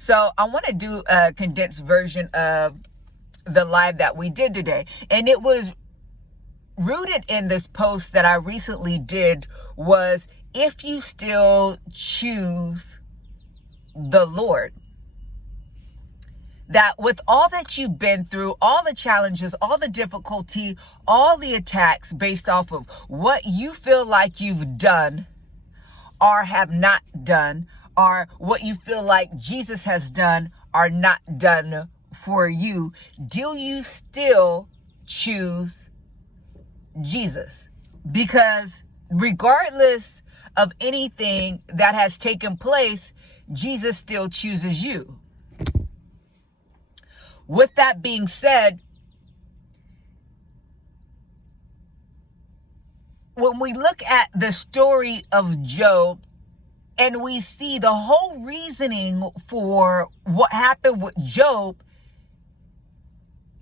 So I want to do a condensed version of the live that we did today. And it was rooted in this post that I recently did, was if you still choose the Lord. That with all that you've been through, all the challenges, all the difficulty, all the attacks based off of what you feel like you've done or have not done, or what you feel like Jesus has done or not done for you, do you still choose Jesus? Because regardless of anything that has taken place, Jesus still chooses you. With that being said, when we look at the story of Job and we see the whole reasoning for what happened with Job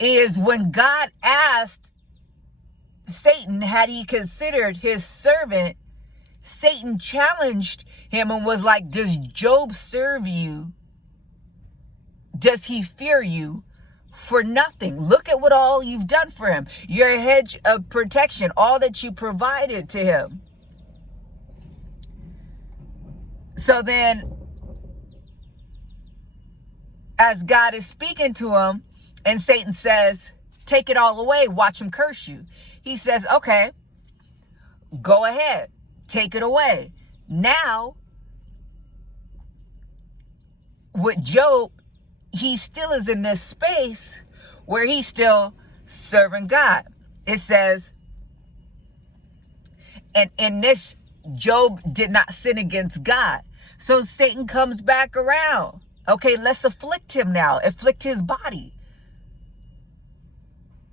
is when God asked Satan, had he considered his servant, Satan challenged him and was like, does Job serve you? Does he fear you? For nothing. Look at what all you've done for him. Your hedge of protection, all that you provided to him. So then, as God is speaking to him, and Satan says, take it all away, watch him curse you. He says, okay, go ahead, take it away. Now, with Job, he still is in this space where he's still serving God. It says, and in this, Job did not sin against God. So Satan comes back around. Okay, let's afflict him now. Afflict his body.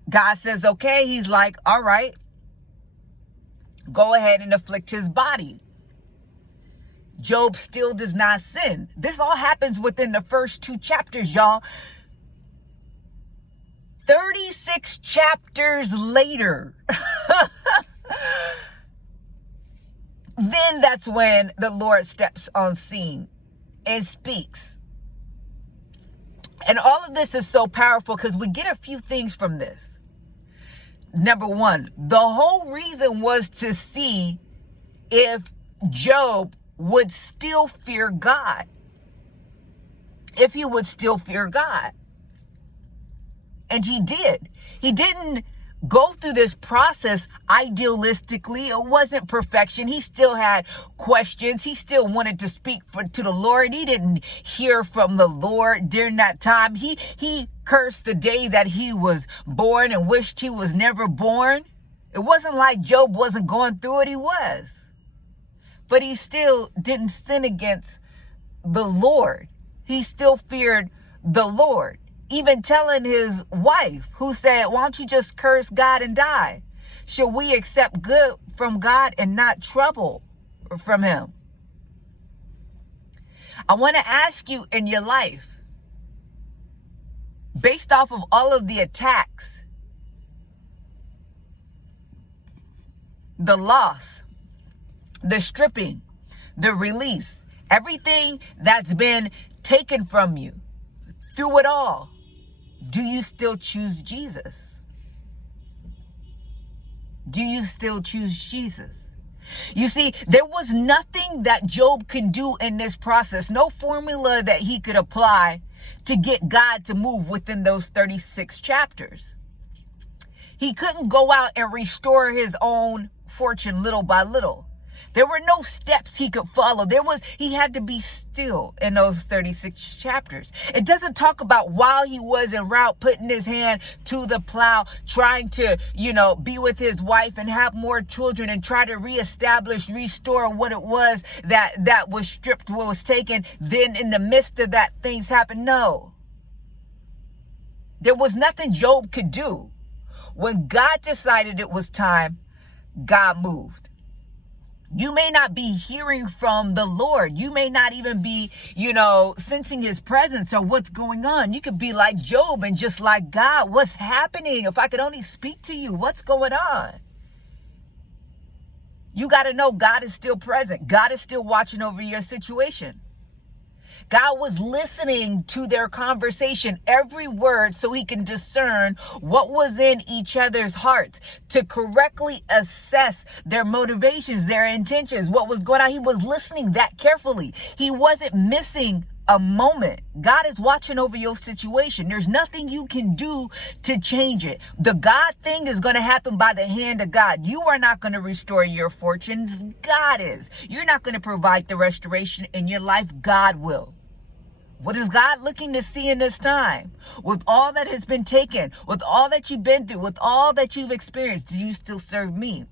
God says, okay. He's like, all right, go ahead and afflict his body. Job still does not sin. This all happens within the first 2 chapters, y'all. 36 chapters later. Then that's when the Lord steps on scene and speaks. And all of this is so powerful because we get a few things from this. Number one, the whole reason was to see if Job would still fear God. If he would still fear God. And he did. He didn't go through this process idealistically. It wasn't perfection. He still had questions. He still wanted to speak to the Lord. He didn't hear from the Lord during that time. He cursed the day that he was born and wished he was never born. It wasn't like Job wasn't going through it. He was. But he still didn't sin against the Lord. He still feared the Lord. Even telling his wife, who said, why don't you just curse God and die? Should we accept good from God and not trouble from him? I want to ask you, in your life, based off of all of the attacks, the loss, the stripping, the release, everything that's been taken from you, through it all, do you still choose Jesus? Do you still choose Jesus? You see, there was nothing that Job can do in this process, no formula that he could apply to get God to move within those 36 chapters. He couldn't go out and restore his own fortune little by little. There were no steps he could follow. He had to be still in those 36 chapters. It doesn't talk about while he was en route, putting his hand to the plow, trying to, be with his wife and have more children and try to reestablish, restore what it was that was stripped, what was taken. Then in the midst of that, things happen. No. There was nothing Job could do. When God decided it was time, God moved. You may not be hearing from the Lord. You may not even be, sensing his presence or what's going on. You could be like Job and just like, God, what's happening? If I could only speak to you, what's going on? You got to know God is still present. God is still watching over your situation. God was listening to their conversation, every word, so he can discern what was in each other's hearts to correctly assess their motivations, their intentions, what was going on. He was listening that carefully. He wasn't missing a moment. God is watching over your situation. There's nothing you can do to change it. The God thing is going to happen by the hand of God. You are not going to restore your fortunes. God is. You're not going to provide the restoration in your life. God will. What is God looking to see in this time? With all that has been taken, with all that you've been through, with all that you've experienced, do you still serve me?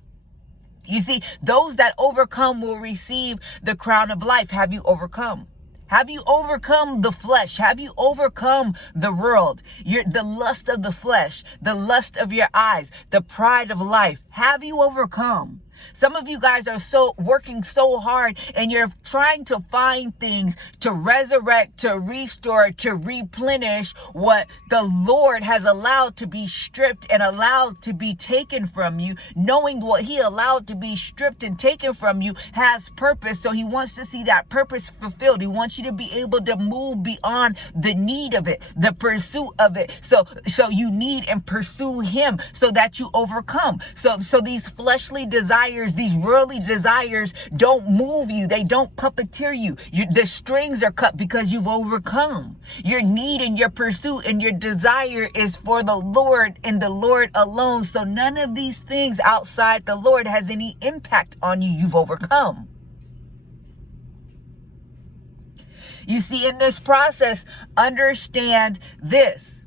You see, those that overcome will receive the crown of life. Have you overcome? Have you overcome the flesh? Have you overcome the world? The lust of the flesh, the lust of your eyes, the pride of life. Have you overcome? Some of you guys are working so hard, and you're trying to find things to resurrect, to restore, to replenish what the Lord has allowed to be stripped and allowed to be taken from you, knowing what he allowed to be stripped and taken from you has purpose. So he wants to see that purpose fulfilled. He wants you to be able to move beyond the need of it, the pursuit of it. So you need and pursue him so that you overcome. So these fleshly desires, these worldly desires don't move you. They don't puppeteer you. The strings are cut because you've overcome. Your need and your pursuit and your desire is for the Lord and the Lord alone. So none of these things outside the Lord has any impact on you. You've overcome. You see, in this process, understand this.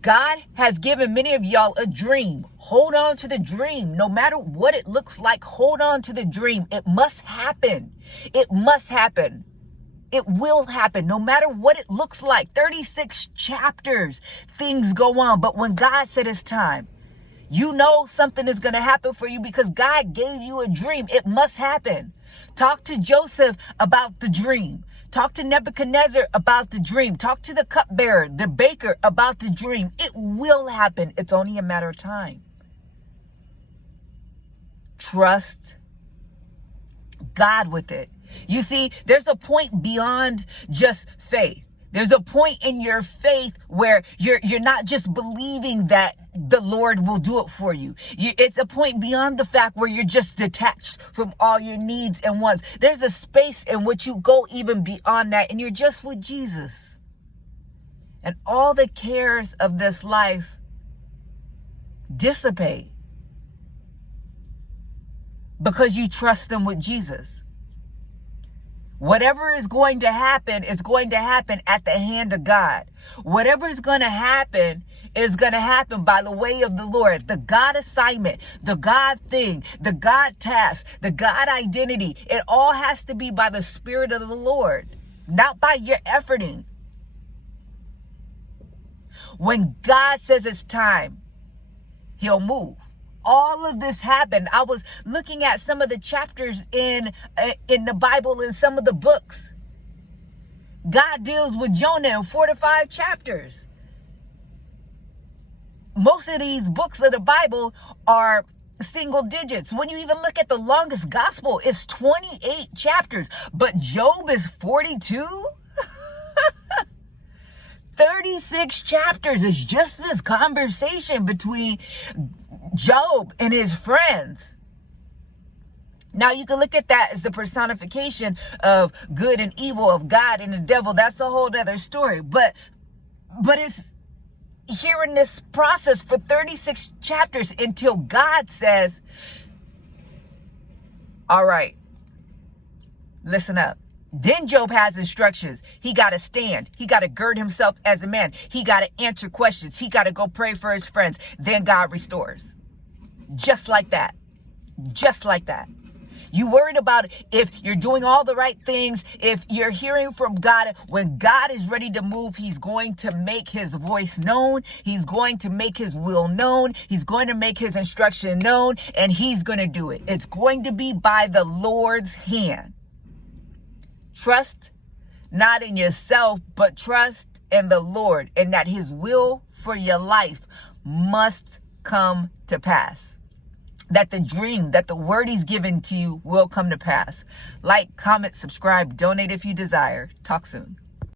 God has given many of y'all a dream. Hold on to the dream. No matter what it looks like, hold on to the dream. It must happen. It must happen. It will happen no matter what it looks like. 36 chapters, things go on. But when God said it's time, you know something is going to happen for you because God gave you a dream. It must happen. Talk to Joseph about the dream. Talk to Nebuchadnezzar about the dream. Talk to the cupbearer, the baker about the dream. It will happen. It's only a matter of time. Trust God with it. You see, there's a point beyond just faith. There's a point in your faith where you're not just believing that the Lord will do it for you. It's a point beyond the fact where you're just detached from all your needs and wants. There's a space in which you go even beyond that, and you're just with Jesus. And all the cares of this life dissipate because you trust them with Jesus. Whatever is going to happen at the hand of God. Whatever is going to happen is going to happen by the way of the Lord. The God assignment, the God thing, the God task, the God identity. It all has to be by the Spirit of the Lord, not by your efforting. When God says it's time, he'll move. All of this happened. I was looking at some of the chapters in the Bible, in some of the books. God deals with Jonah in 4 to 5 chapters. Most of these books of the Bible are single digits. When you even look at the longest gospel, it's 28 chapters. But Job is 42? 36 chapters is just this conversation between Job and his friends. Now you can look at that as the personification of good and evil, of God and the devil. That's a whole other story. But it's here in this process for 36 chapters until God says, all right, listen up. Then Job has instructions. He got to stand. He got to gird himself as a man. He got to answer questions. He got to go pray for his friends. Then God restores. Just like that. Just like that. You worried about if you're doing all the right things, if you're hearing from God. When God is ready to move, he's going to make his voice known. He's going to make his will known. He's going to make his instruction known, and he's going to do it. It's going to be by the Lord's hand. Trust not in yourself, but trust in the Lord, and that his will for your life must come to pass. that the dream, that the word he's given to you will come to pass. Like, comment, subscribe, donate if you desire. Talk soon.